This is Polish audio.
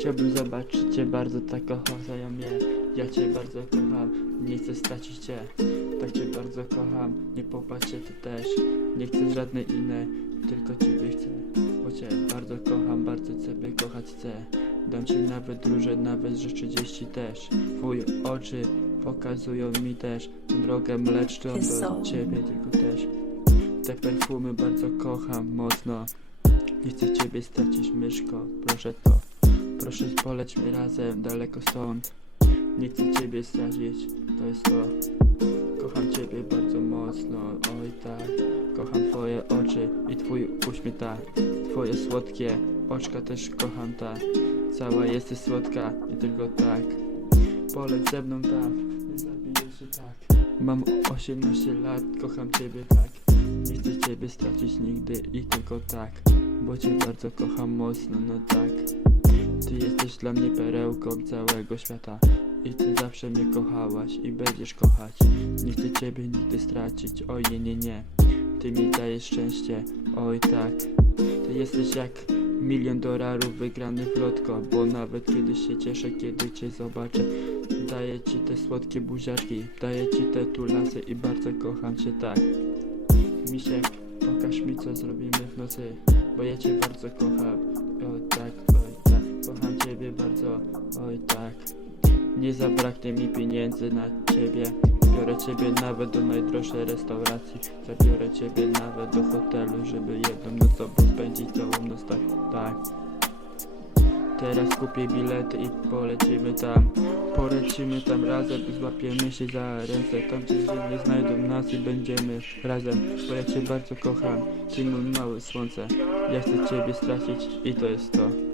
Chciałbym zobaczyć cię bardzo tak kochają mnie Ja cię bardzo kocham, nie chcę stracić cię Tak cię bardzo kocham, nie popatrz się ty też. Nie chcę żadnej innej, tylko ciebie chcę. Bo cię bardzo kocham, bardzo ciebie kochać chcę. Dam ci nawet róże, nawet że 30 też. Twoje oczy pokazują mi też Drogę mleczną do ciebie tylko też. Te perfumy bardzo kocham mocno. Nie chcę ciebie stracić myszko, proszę to Proszę poleć mi razem daleko stąd. Nie chcę ciebie stracić, to jest to. Kocham ciebie bardzo mocno, oj tak. Kocham twoje oczy i twój uśmiech tak. Twoje słodkie oczka też kocham tak. Cała jesteś słodka i tylko tak. Poleć ze mną tak, nie zabiję się tak. Mam 18 lat, kocham ciebie tak. Nie chcę ciebie stracić nigdy i tylko tak. Bo cię bardzo kocham mocno, no tak jesteś dla mnie perełką całego świata. I ty zawsze mnie kochałaś i będziesz kochać. Nie chcę ciebie nigdy stracić, oj nie nie nie. Ty mi dajesz szczęście, oj tak. Ty jesteś jak milion dolarów wygrany w lotko Bo nawet kiedy się cieszę, kiedy cię zobaczę. Daję ci te słodkie buziaczki Daję ci te tulasy i bardzo kocham cię tak. Misiek, pokaż mi co zrobimy w nocy Bo ja cię bardzo kocham. Oj tak Kocham ciebie bardzo, oj tak. Nie zabraknie mi pieniędzy na ciebie. Biorę ciebie nawet do najdroższej restauracji. Zabiorę ciebie nawet do hotelu Żeby jedną noc z tobą spędzić całą noc tak, tak. Teraz kupię bilety i polecimy tam. Polecimy tam razem i złapiemy się za ręce. Tam gdzie nie znajdą nas i będziemy razem. Bo ja cię bardzo kocham, ty mój małe słońce. Ja chcę ciebie stracić i to jest to